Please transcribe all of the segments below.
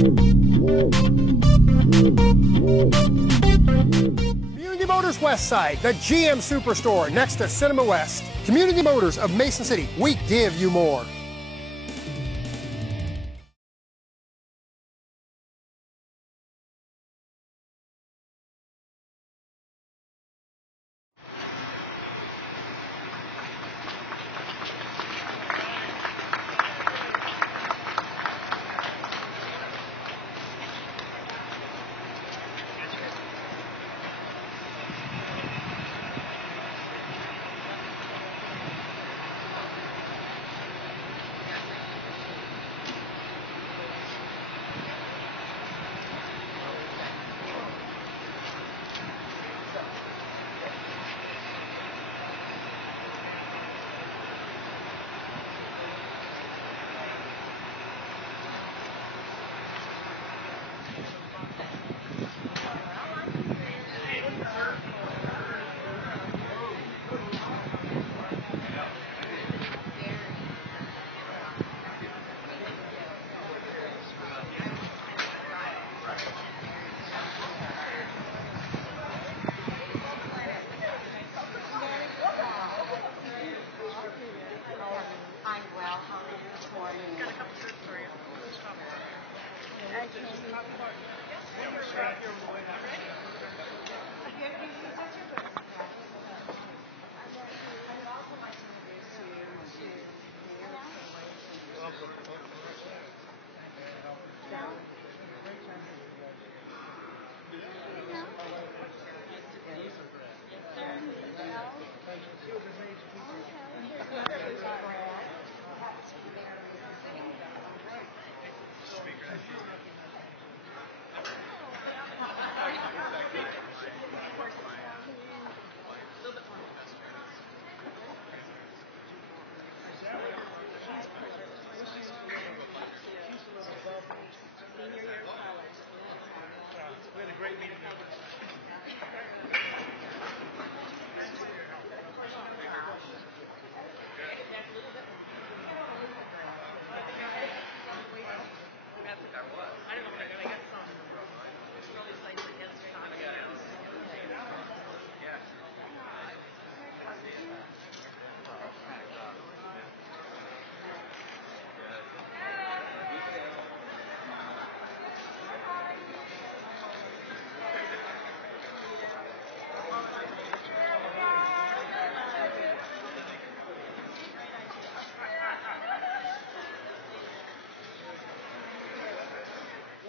Community Motors West Side, the GM Superstore next to Cinema West. Community Motors of Mason City, we give you more.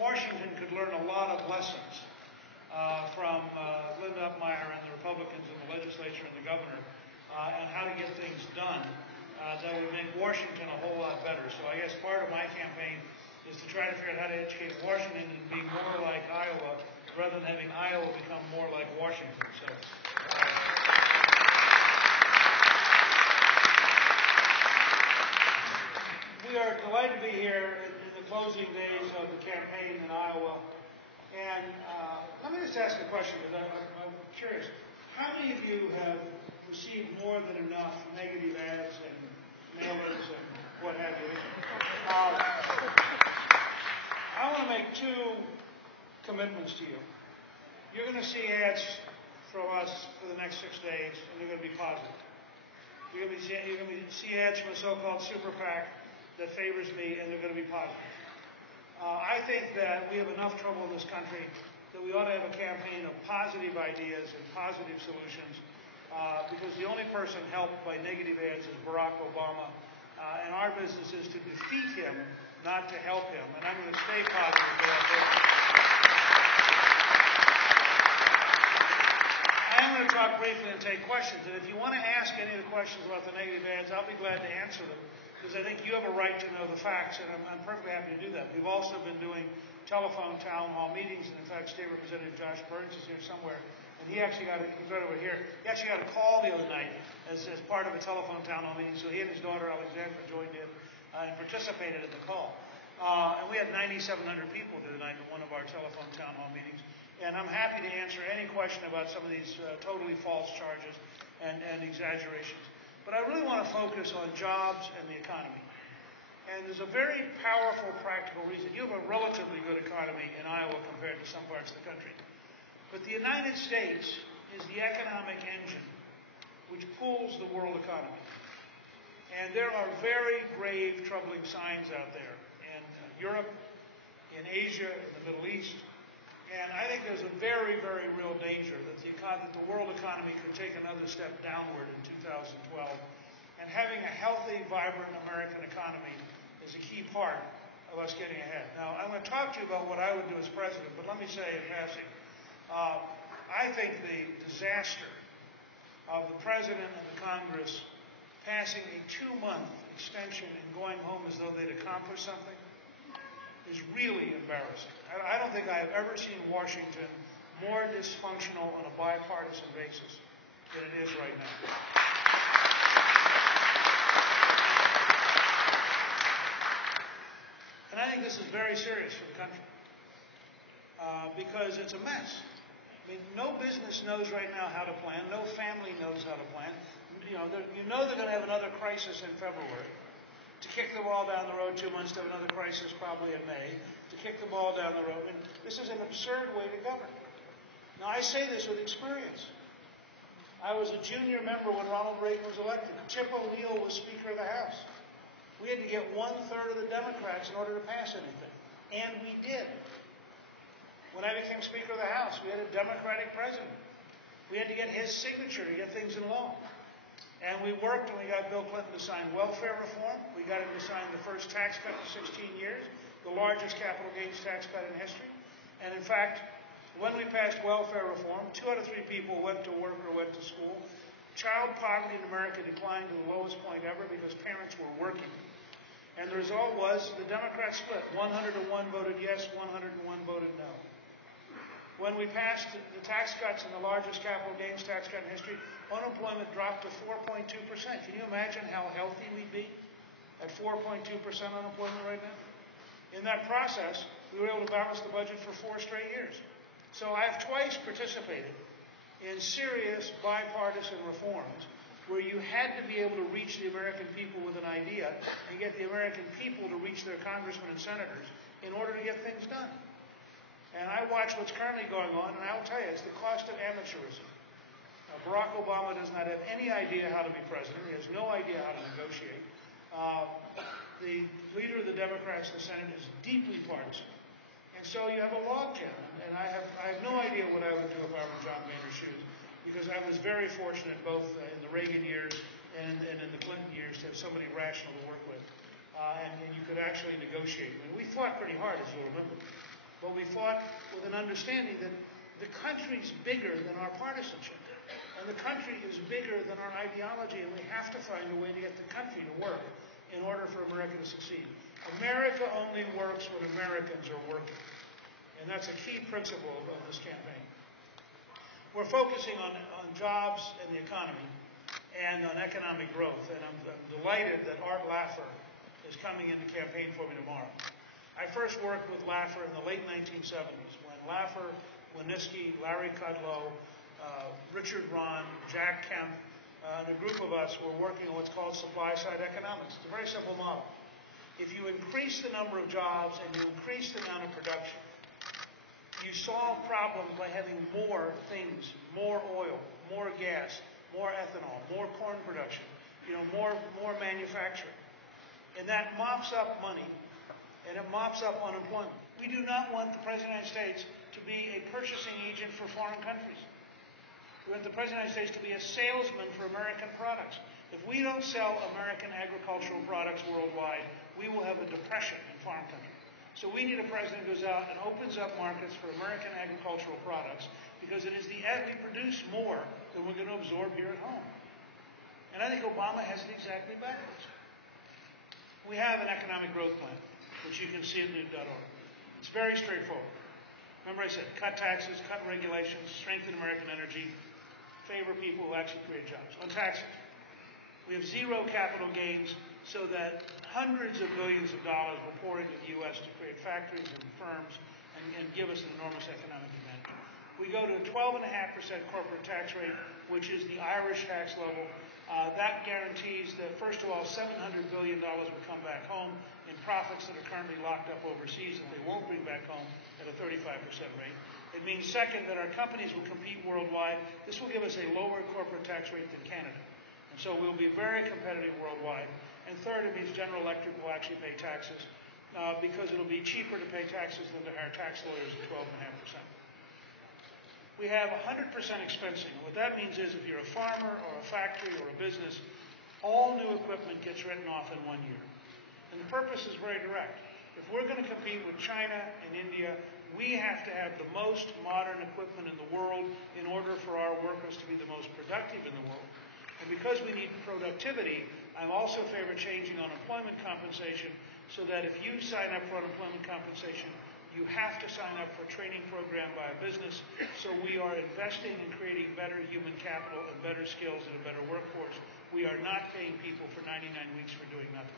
Washington could learn a lot of lessons from Linda Upmeyer and the Republicans in the legislature and the governor on how to get things done that would make Washington a whole lot better. So I guess part of my campaign is to try to figure out how to educate Washington and be more like Iowa rather than having Iowa become more like Washington. So. We are delighted to be here in the closing days of the campaign in Iowa. And let me just ask a question, because I'm curious. How many of you have received more than enough negative ads and mailers and what have you? I want to make two commitments to you. You're going to see ads from us for the next 6 days, and they're going to be positive. You're going to see ads from a so-called super PAC that favors me, and they're going to be positive. I think that we have enough trouble in this country that we ought to have a campaign of positive ideas and positive solutions, because the only person helped by negative ads is Barack Obama, and our business is to defeat him, not to help him, and I'm going to stay positive about this. I'm going to talk briefly and take questions, and if you want to ask any of the questions about the negative ads, I'll be glad to answer them, because I think you have a right to know the facts, and I'm perfectly happy to do that. We've also been doing telephone town hall meetings, and in fact, State Representative Josh Burns is here somewhere, and he's right over here. He actually got a call the other night as part of a telephone town hall meeting, so he and his daughter Alexandra joined in and participated in the call. And we had 9,700 people the other night at one of our telephone town hall meetings, and I'm happy to answer any question about some of these totally false charges and exaggerations. But I really want to focus on jobs and the economy. And there's a very powerful practical reason. You have a relatively good economy in Iowa compared to some parts of the country. But the United States is the economic engine which pulls the world economy. And there are very grave, troubling signs out there in Europe, in Asia, in the Middle East. And I think there's a very, very real danger that the world economy could take another step downward in 2012. And having a healthy, vibrant American economy is a key part of us getting ahead. Now, I'm going to talk to you about what I would do as president, but let me say in passing, I think the disaster of the president and the Congress passing a 2-month extension and going home as though they'd accomplished something is really embarrassing. I don't think I've ever seen Washington more dysfunctional on a bipartisan basis than it is right now. And I think this is very serious for the country because it's a mess. I mean, no business knows right now how to plan. No family knows how to plan. You know they're going to have another crisis in February. To kick the ball down the road 2 months to have another crisis probably in May. To kick the ball down the road. And this is an absurd way to govern. Now, I say this with experience. I was a junior member when Ronald Reagan was elected. Chip O'Neill was Speaker of the House. We had to get 1/3 of the Democrats in order to pass anything. And we did. When I became Speaker of the House, we had a Democratic president. We had to get his signature to get things in law. And we worked and we got Bill Clinton to sign welfare reform. We got him to sign the first tax cut in 16 years, the largest capital gains tax cut in history. And in fact, when we passed welfare reform, 2 out of 3 people went to work or went to school. Child poverty in America declined to the lowest point ever because parents were working. And the result was the Democrats split. 101 voted yes, 101 voted no. When we passed the tax cuts and the largest capital gains tax cut in history, unemployment dropped to 4.2%. Can you imagine how healthy we'd be at 4.2% unemployment right now? In that process, we were able to balance the budget for 4 straight years. So I've twice participated in serious bipartisan reforms where you had to be able to reach the American people with an idea and get the American people to reach their congressmen and senators in order to get things done. And I watch what's currently going on, and I will tell you, it's the cost of amateurism. Barack Obama does not have any idea how to be president. He has no idea how to negotiate. The leader of the Democrats in the Senate is deeply partisan. And so you have a logjam. And I have no idea what I would do if I were in John Boehner's shoes, because I was very fortunate both in the Reagan years and in the Clinton years to have somebody rational to work with. And you could actually negotiate. I mean, we fought pretty hard, as you'll remember. But we fought with an understanding that the country's bigger than our partisanship. And the country is bigger than our ideology, and we have to find a way to get the country to work in order for America to succeed. America only works when Americans are working. And that's a key principle of this campaign. We're focusing on jobs and the economy and on economic growth. And I'm delighted that Art Laffer is coming in to campaign for me tomorrow. I first worked with Laffer in the late 1970s when Laffer, Winitsky, Larry Kudlow, Richard Rahn, Jack Kemp, and a group of us were working on what's called supply-side economics. It's a very simple model. If you increase the number of jobs and you increase the amount of production, you solve problems by having more things, more oil, more gas, more ethanol, more corn production, more manufacturing. And that mops up money. And it mops up unemployment. We do not want the President of the United States to be a purchasing agent for foreign countries. We want the President of the United States to be a salesman for American products. If we don't sell American agricultural products worldwide, we will have a depression in foreign countries. So we need a president who goes out and opens up markets for American agricultural products because we produce more than we're going to absorb here at home. And I think Obama has it exactly backwards. We have an economic growth plan, which you can see at Newt.org. It's very straightforward. Remember I said, cut taxes, cut regulations, strengthen American energy, favor people who actually create jobs. On taxes, we have zero capital gains so that hundreds of billions of dollars will pour into the U.S. to create factories and firms and give us an enormous economic advantage. We go to a 12.5% corporate tax rate, which is the Irish tax level. That guarantees that, first of all, $700 billion will come back home profits that are currently locked up overseas that they won't bring back home at a 35% rate. It means, second, that our companies will compete worldwide. This will give us a lower corporate tax rate than Canada. And so we'll be very competitive worldwide. And third, it means General Electric will actually pay taxes because it'll be cheaper to pay taxes than to hire tax lawyers at 12.5%. We have 100% expensing. What that means is if you're a farmer or a factory or a business, all new equipment gets written off in 1 year. And the purpose is very direct. If we're going to compete with China and India, we have to have the most modern equipment in the world in order for our workers to be the most productive in the world. And because we need productivity, I'm also in favor of changing unemployment compensation so that if you sign up for unemployment compensation, you have to sign up for a training program by a business. So we are investing in creating better human capital and better skills and a better workforce. We are not paying people for 99 weeks for doing nothing.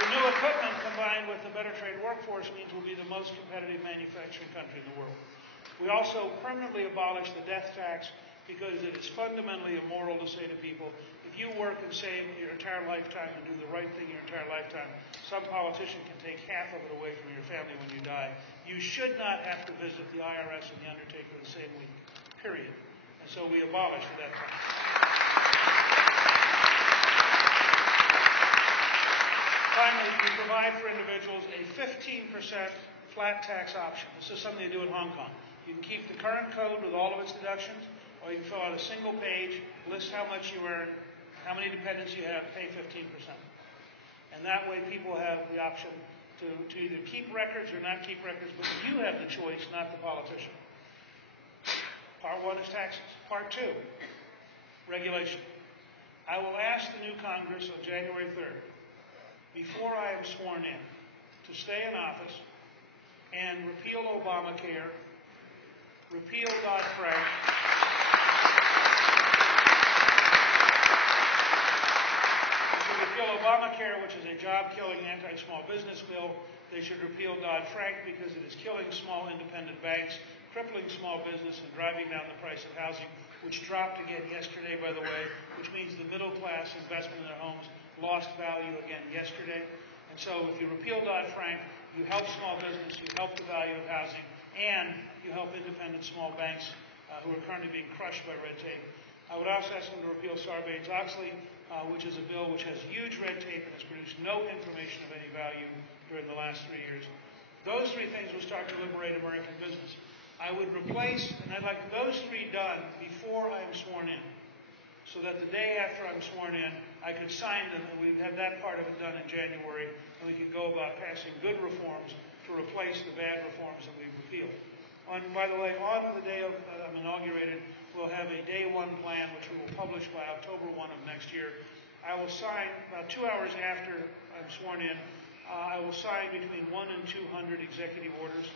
The new equipment combined with the better trained workforce means we'll be the most competitive manufacturing country in the world. We also permanently abolish the death tax because it is fundamentally immoral to say to people, if you work and save your entire lifetime and do the right thing your entire lifetime, some politician can take half of it away from your family when you die. You should not have to visit the IRS and the undertaker the same week, period. And so we abolish the death tax. Finally, we provide for individuals a 15% flat tax option. This is something they do in Hong Kong. You can keep the current code with all of its deductions, or you can fill out a single page, list how much you earn, how many dependents you have, pay 15%. And that way people have the option to either keep records or not keep records, but you have the choice, not the politician. Part 1 is taxes. Part 2, regulation. I will ask the new Congress on January 3rd, before I am sworn in, to stay in office and repeal Obamacare, repeal Dodd-Frank, repeal Obamacare, which is a job-killing anti-small business bill. They should repeal Dodd-Frank because it is killing small independent banks, crippling small business, and driving down the price of housing, which dropped again yesterday, by the way, which means the middle class investment in their homes lost value again yesterday. And so if you repeal Dodd-Frank, you help small business, you help the value of housing, and you help independent small banks who are currently being crushed by red tape. I would also ask them to repeal Sarbanes-Oxley, which is a bill which has huge red tape and has produced no information of any value during the last 3 years. Those 3 things will start to liberate American business. I would replace, and I'd like those 3 done before I am sworn in, so that the day after I'm sworn in, I could sign them, and we'd have that part of it done in January, and we could go about passing good reforms to replace the bad reforms that we've repealed. By the way, on the day of I'm inaugurated, we'll have a day 1 plan, which we will publish by October 1 of next year. I will sign, about 2 hours after I'm sworn in, I will sign between 1 and 200 executive orders.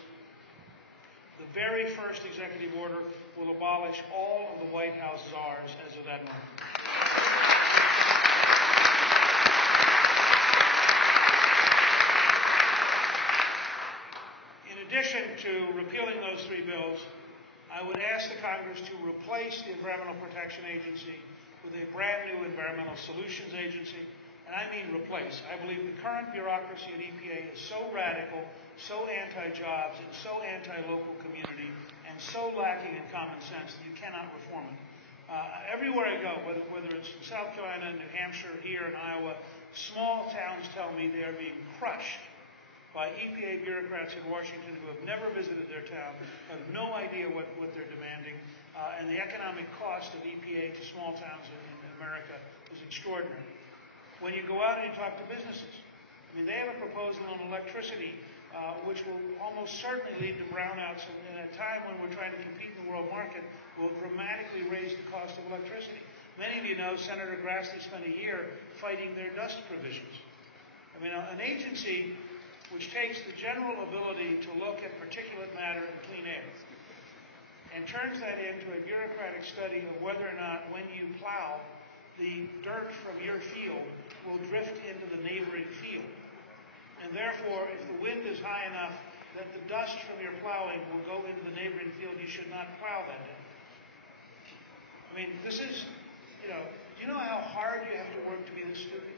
The very first executive order will abolish all of the White House czars as of that moment. In addition to repealing those 3 bills, I would ask the Congress to replace the Environmental Protection Agency with a brand new Environmental Solutions Agency. And I mean replace. I believe the current bureaucracy at EPA is so radical, so anti-jobs, and so anti-local community, and so lacking in common sense that you cannot reform it. Everywhere I go, whether it's in South Carolina, New Hampshire, here in Iowa, small towns tell me they are being crushed by EPA bureaucrats in Washington who have never visited their town, have no idea what they're demanding, and the economic cost of EPA to small towns in America is extraordinary. When you go out and you talk to businesses, I mean, they have a proposal on electricity which will almost certainly lead to brownouts, and at a time when we're trying to compete in the world market, will dramatically raise the cost of electricity. Many of you know Senator Grassley spent a year fighting their dust provisions. I mean, an agency which takes the general ability to look at particulate matter and clean air and turns that into a bureaucratic study of whether or not when you plow, the dirt from your field will drift into the neighboring field. And therefore, if the wind is high enough that the dust from your plowing will go into the neighboring field, you should not plow that day. I mean, this is do you know how hard you have to work to be this stupid?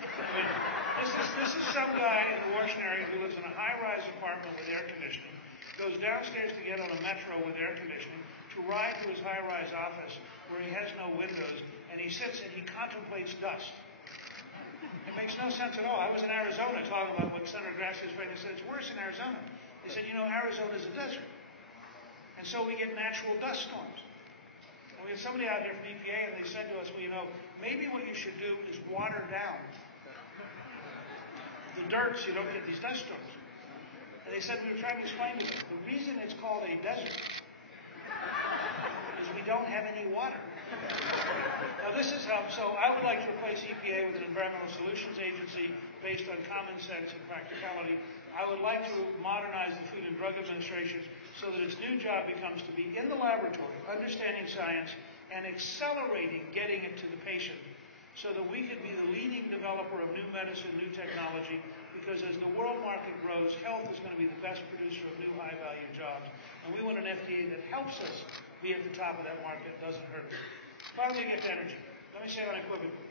I mean, this is some guy in the Washington area who lives in a high-rise apartment with air conditioning, goes downstairs to get on a metro with air conditioning, to ride to his high-rise office where he has no windows, and he sits and he contemplates dust. It makes no sense at all. I was in Arizona talking about what Senator Grassley was saying. They said it's worse in Arizona. They said, Arizona's a desert. And so we get natural dust storms. And we had somebody out here from EPA, and they said to us, well, maybe what you should do is water down the dirt so you don't get these dust storms. And they said, we were trying to explain to them, the reason it's called a desert is we don't have any water. Now this is how, so I would like to replace EPA with an environmental solutions agency based on common sense and practicality. I would like to modernize the Food and Drug Administration so that its new job becomes to be in the laboratory, understanding science, and accelerating getting it to the patient so that we can be the leading developer of new medicine, new technology, because as the world market grows, health is going to be the best producer of new high-value jobs. And we want an FDA that helps us be at the top of that market, doesn't hurt us. Finally, get to energy. Let me say it unequivocally.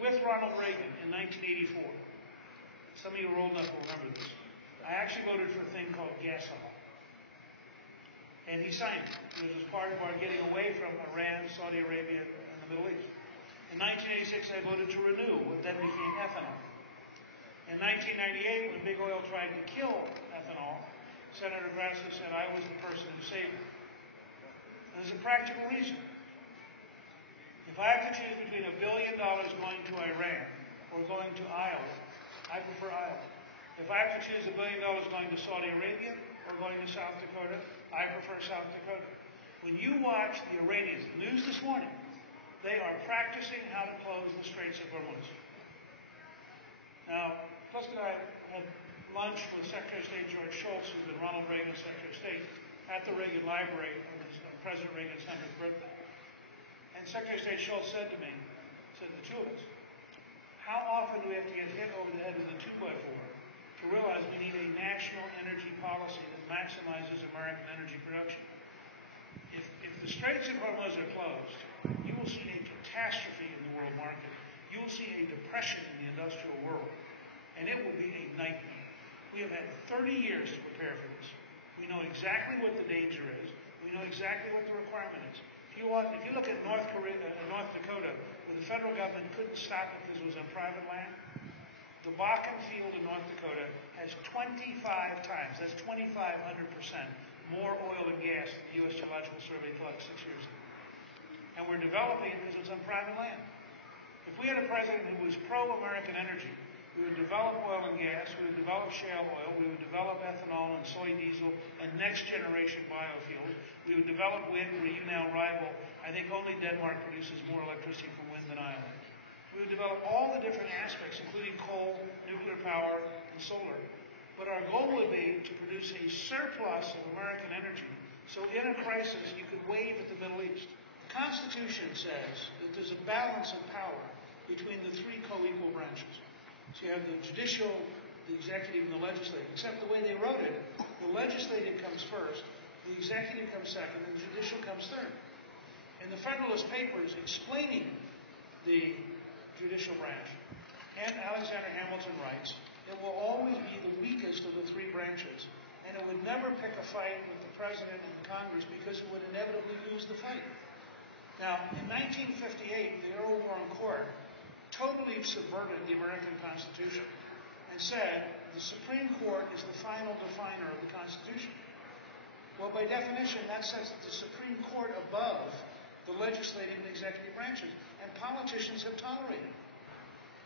With Ronald Reagan in 1984, some of you are old enough to remember this, I actually voted for a thing called gas law. And he signed it. It was part of our getting away from Iran, Saudi Arabia, and the Middle East. In 1986, I voted to renew what then became ethanol. In 1998, when Big Oil tried to kill ethanol, Senator Grassley said I was the person who saved it. And there's a practical reason. If I have to choose between $1 billion going to Iran or going to Iowa, I prefer Iowa. If I have to choose $1 billion going to Saudi Arabia or going to South Dakota, I prefer South Dakota. When you watch the Iranians, news this morning, they are practicing how to close the Straits of Hormuz. Now, Preston and I had lunch with Secretary of State George Shultz, who's been Ronald Reagan's Secretary of State, at the Reagan Library on President Reagan's 100th birthday. And Secretary of State Shultz said to me, said the two of us, how often do we have to get hit over the head with a 2x4 to realize we need a national energy policy that maximizes American energy production? If the Straits of Hormuz are closed, you will see a catastrophe in the world market. You will see a depression in the industrial world, and it will be a nightmare. We have had 30 years to prepare for this. We know exactly what the danger is. We know exactly what the requirement is. If you look at North Dakota, where the federal government couldn't stop it because it was on private land, the Bakken field in North Dakota has 25 times, that's 2,500% more oil and gas than the U.S. Geological Survey thought 6 years ago. And we're developing it because it's on private land. If we had a president who was pro-American energy, we would develop oil and gas, we would develop shale oil, we would develop ethanol and soy diesel and next-generation biofuels. We would develop wind, where you now rival, I think only Denmark produces more electricity from wind than Ireland. We would develop all the different aspects, including coal, nuclear power, and solar. But our goal would be to produce a surplus of American energy, so in a crisis you could wave at the Middle East. The Constitution says that there's a balance of power between the three co-equal branches. So you have the judicial, the executive, and the legislative. Except the way they wrote it, the legislative comes first, the executive comes second, and the judicial comes third. In the Federalist Papers explaining the judicial branch, and Alexander Hamilton writes, it will always be the weakest of the three branches, and it would never pick a fight with the President and Congress because it would inevitably lose the fight. Now, in 1958, the Earl Warren Court totally subverted the American Constitution and said the Supreme Court is the final definer of the Constitution. Well, by definition, that sets the Supreme Court above the legislative and executive branches, and politicians have tolerated it.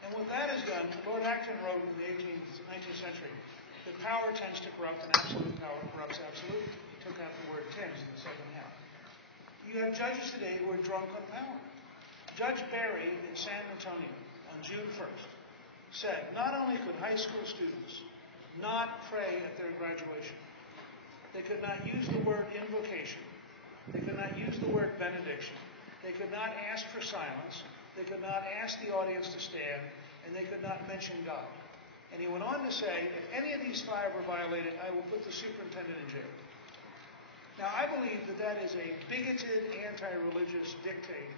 And what that has done, Lord Acton wrote in the 19th century that power tends to corrupt and absolute power corrupts absolute. He took out the word tends in the second half. You have judges today who are drunk on power. Judge Barry in San Antonio on June 1st said not only could high school students not pray at their graduation, they could not use the word invocation, they could not use the word benediction, they could not ask for silence, they could not ask the audience to stand, and they could not mention God. And he went on to say, if any of these five were violated, I will put the superintendent in jail. Now, I believe that that is a bigoted, anti-religious dictate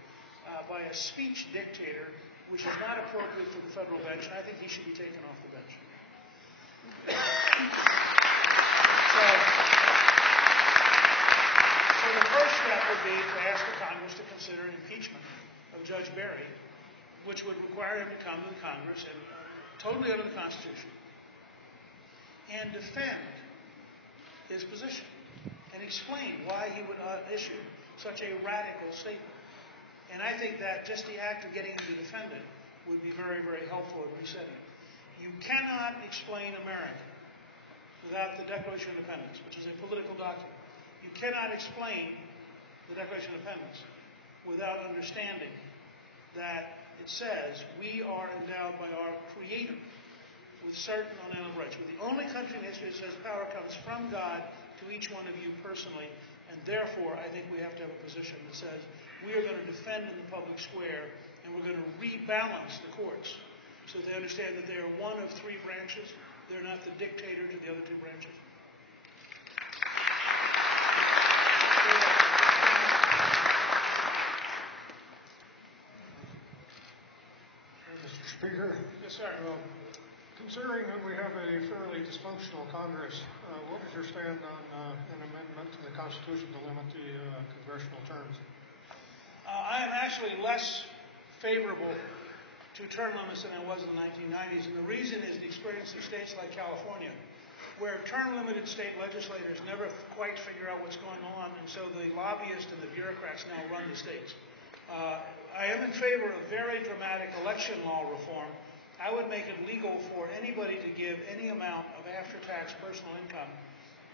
by a speech dictator, which is not appropriate for the federal bench, and I think he should be taken off the bench. So the first step would be to ask the Congress to consider an impeachment of Judge Berry, which would require him to come to the Congress and totally under the Constitution and defend his position and explain why he would issue such a radical statement. And I think that just the act of getting him to defend it would be very, very helpful in resetting it. You cannot explain America without the Declaration of Independence, which is a political document. You cannot explain the Declaration of Independence without understanding that it says we are endowed by our Creator with certain unalienable rights. We're the only country in history that says power comes from God to each one of you personally, and therefore I think we have to have a position that says we are going to defend in the public square, and we're going to rebalance the courts so they understand that they are one of three branches. They're not the dictator to the other two branches. Mr. Speaker. Yes, sir. Considering that we have a fairly dysfunctional Congress, what is your stand on an amendment to the Constitution to limit the congressional terms? I am actually less favorable to term limits than I was in the 1990s, and the reason is the experience of states like California, where term-limited state legislators never quite figure out what's going on, and so the lobbyists and the bureaucrats now run the states. I am in favor of very dramatic election law reform. I would make it legal for anybody to give any amount of after-tax personal income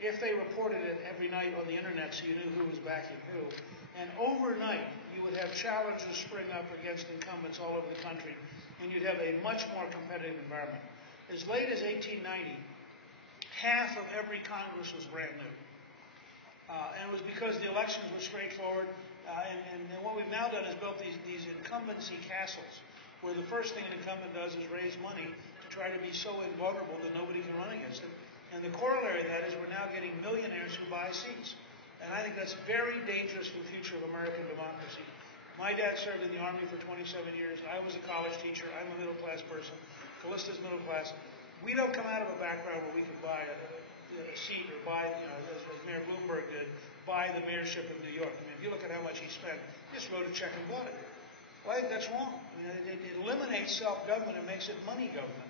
if they reported it every night on the internet so you knew who was backing who. And overnight, you would have challenges spring up against incumbents all over the country, and you'd have a much more competitive environment. As late as 1890, half of every Congress was brand new. And it was because the elections were straightforward. And what we've now done is built these incumbency castles, where the first thing an incumbent does is raise money to try to be so invulnerable that nobody can run against him. And the corollary of that is we're now getting millionaires who buy seats. And I think that's very dangerous for the future of American democracy. My dad served in the Army for 27 years. I was a college teacher. I'm a middle-class person. Callista's middle class. We don't come out of a background where we can buy a seat or buy, as Mayor Bloomberg did, buy the mayorship of New York. I mean, if you look at how much he spent, he just wrote a check and bought it. Well, I think that's wrong. I mean, it eliminates self-government and makes it money government.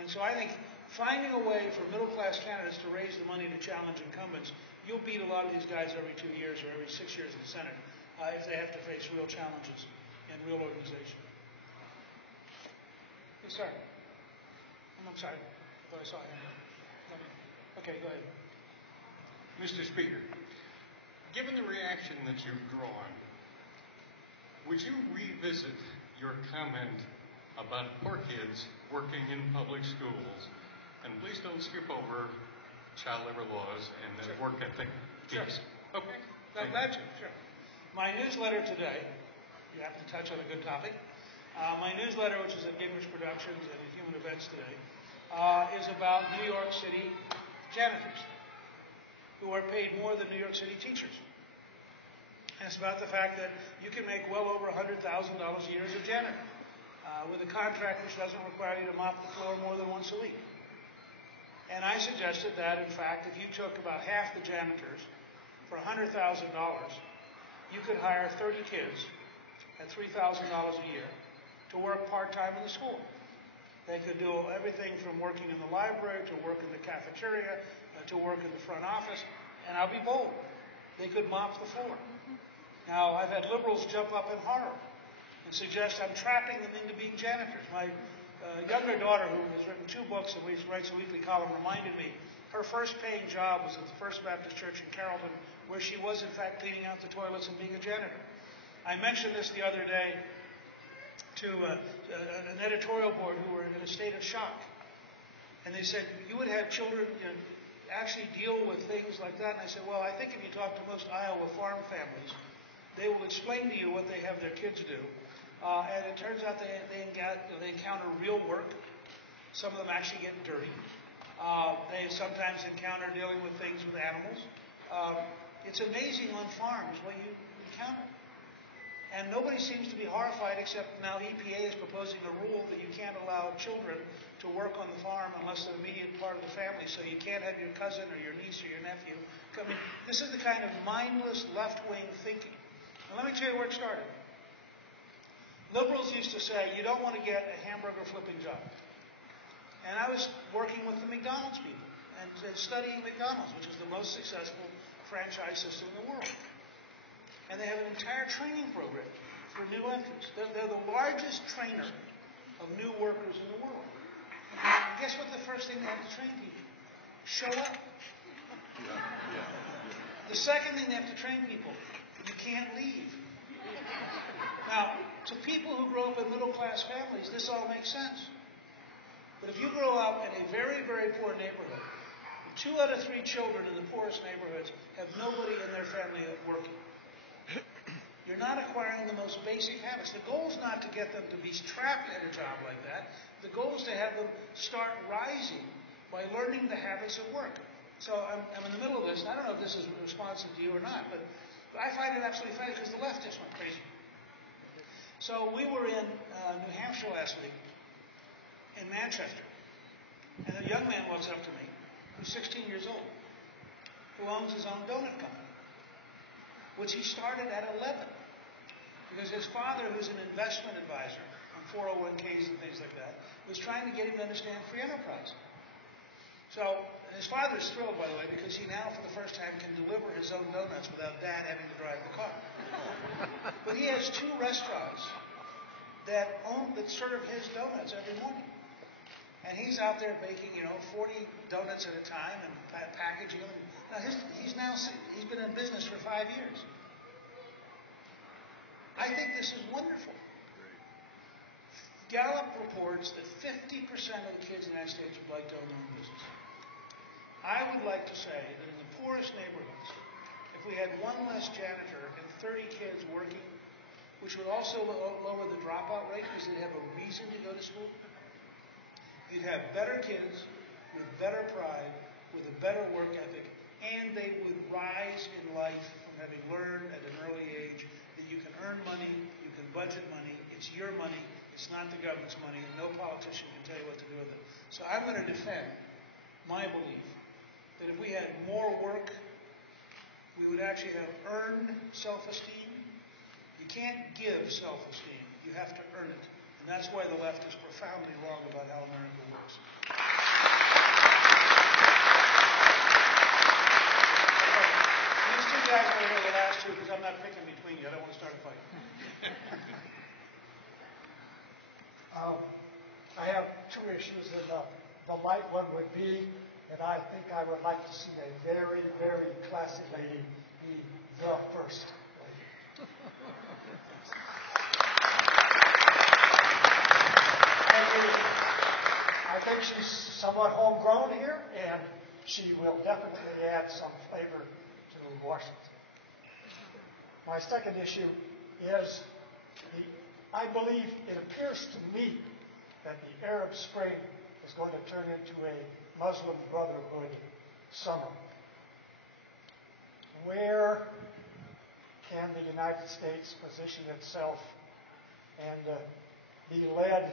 And so I think finding a way for middle-class candidates to raise the money to challenge incumbents, you'll beat a lot of these guys every 2 years or every 6 years in the Senate if they have to face real challenges and real organization. Yes, sir. I'm sorry. I thought I saw him. Okay, go ahead. Mr. Speaker, given the reaction that you've drawn, would you revisit your comment about poor kids working in public schools? And please don't skip over child labor laws and the work ethic piece. Sure. Okay. I'm glad to. Sure. My newsletter today, you happen to touch on a good topic. My newsletter, which is at Gingrich Productions and Human Events today, is about New York City janitors who are paid more than New York City teachers. And it's about the fact that you can make well over $100,000 a year as a janitor with a contract which doesn't require you to mop the floor more than once a week. And I suggested that, in fact, if you took about half the janitors for $100,000, you could hire 30 kids at $3,000 a year to work part-time in the school. They could do everything from working in the library to work in the cafeteria to work in the front office. And I'll be bold. They could mop the floor. Now, I've had liberals jump up in horror and suggest I'm trapping them into being janitors. My younger daughter, who has written 2 books and writes a weekly column, reminded me her first paying job was at the First Baptist Church in Carrollton, where she was, in fact, cleaning out the toilets and being a janitor. I mentioned this the other day to an editorial board who were in a state of shock. And they said, you would have children actually deal with things like that? And I said, well, I think if you talk to most Iowa farm families, they will explain to you what they have their kids do. And it turns out they encounter real work. Some of them actually get dirty. They sometimes encounter dealing with things with animals. It's amazing on farms what you encounter. And nobody seems to be horrified, except now EPA is proposing a rule that you can't allow children to work on the farm unless they're immediate part of the family. So you can't have your cousin or your niece or your nephew come in. This is the kind of mindless left-wing thinking. And let me tell you where it started. Liberals used to say, you don't want to get a hamburger flipping job. And I was working with the McDonald's people and studying McDonald's, which is the most successful franchise system in the world. And they have an entire training program for new entrants. They're the largest trainer of new workers in the world. And guess what the first thing they have to train people? Show up. The second thing they have to train people, you can't leave. Now, to people who grow up in middle-class families, this all makes sense. But if you grow up in a very, very poor neighborhood, 2 out of 3 children in the poorest neighborhoods have nobody in their family working. You're not acquiring the most basic habits. The goal is not to get them to be trapped in a job like that. The goal is to have them start rising by learning the habits of work. So I'm in the middle of this, and I don't know if this is responsive to you or not, but I find it absolutely fascinating because the left just went crazy. So we were in New Hampshire last week, in Manchester, and a young man walks up to me, who's 16 years old, who owns his own donut company, which he started at 11. Because his father, who's an investment advisor on 401ks and things like that, was trying to get him to understand free enterprise. So his father's thrilled, by the way, because he now, for the first time, can deliver his own donuts without Dad having to drive the car. But he has 2 restaurants that serve his donuts every morning. And he's out there baking, 40 donuts at a time and packaging them. Now he's been in business for 5 years. I think this is wonderful. Gallup reports that 50% of the kids in the United States would like to own their own business. I would like to say that in the poorest neighborhoods, if we had 1 less janitor and 30 kids working, which would also lower the dropout rate because they'd have a reason to go to school, you'd have better kids with better pride, with a better work ethic, and they would rise in life from having learned at an early age that you can earn money, you can budget money, it's your money, it's not the government's money, and no politician can tell you what to do with it. So I'm going to defend my belief that if we had more work, we would actually have earned self-esteem. You can't give self-esteem, you have to earn it. And that's why the left is profoundly wrong about how America works. These 2 guys are the last 2 because I'm not picking between you. I don't want to start a fight. I have 2 issues, and the light one would be that I think I would like to see a very, very classy lady be the first lady. I think she's somewhat homegrown here, and she will definitely add some flavor to Washington. My second issue is, I believe it appears to me that the Arab Spring is going to turn into a Muslim Brotherhood summer. Where can the United States position itself and be led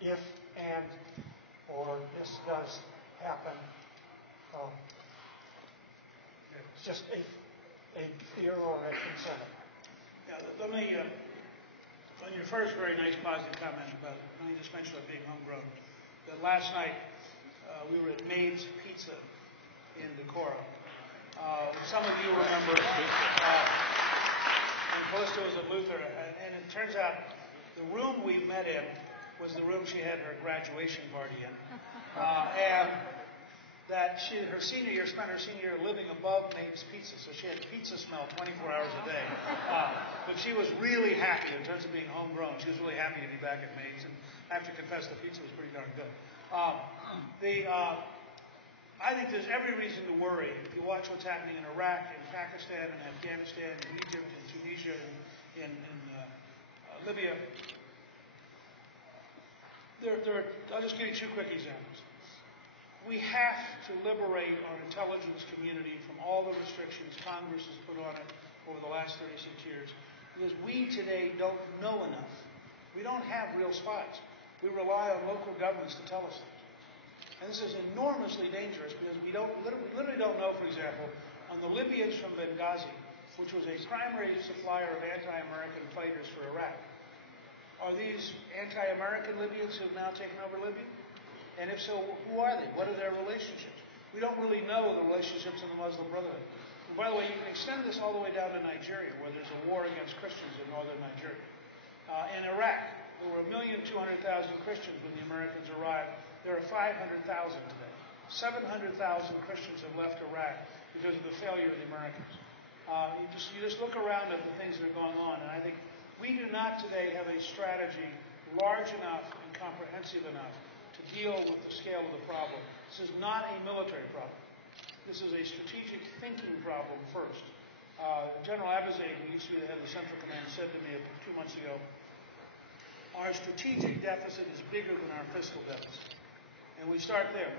if or this does happen? It's just a fear or a concern. Yeah, let me, on your first very nice positive comment about it, let me just mention about being homegrown. That last night we were at Maid's Pizza in Decorah. Some of you remember when Calista was at Luther, and it turns out the room we met in was the room she had her graduation party in. And that she spent her senior year living above Maid's Pizza, so she had pizza smell 24 hours a day. But she was really happy in terms of being homegrown. She was really happy to be back at Maid's, and I have to confess the pizza was pretty darn good. I think there's every reason to worry if you watch what's happening in Iraq, in Pakistan, in Afghanistan, in Egypt, in Tunisia, in Libya. I'll just give you 2 quick examples. We have to liberate our intelligence community from all the restrictions Congress has put on it over the last 36 years. because we today don't know enough. We don't have real spies. We rely on local governments to tell us things. And this is enormously dangerous because we literally don't know, for example, on the Libyans from Benghazi, which was a primary supplier of anti-American fighters for Iraq. Are these anti-American Libyans who have now taken over Libya? And if so, who are they? What are their relationships? We don't really know the relationships in the Muslim Brotherhood. And by the way, you can extend this all the way down to Nigeria, where there's a war against Christians in northern Nigeria. In Iraq, there were 1,200,000 Christians when the Americans arrived. There are 500,000 today. 700,000 Christians have left Iraq because of the failure of the Americans. You just look around at the things that are going on, and I think we do not today have a strategy large enough and comprehensive enough to deal with the scale of the problem. This is not a military problem. This is a strategic thinking problem first. General Abizaid, who used to be the head of the Central Command, said to me 2 months ago, our strategic deficit is bigger than our fiscal deficit. And we start there.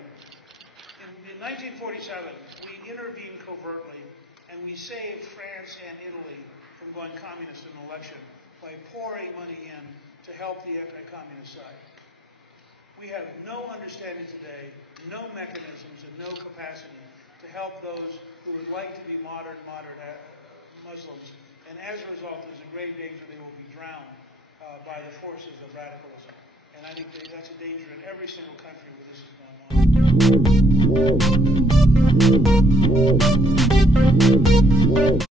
In 1947, we intervened covertly, and we saved France and Italy from going communist in an election by pouring money in to help the anti-communist side. We have no understanding today, no mechanisms, and no capacity to help those who would like to be moderate Muslims. And as a result, there's a grave danger they will be drowned by the forces of radicalism. And I think that's a danger in every single country where this is going on.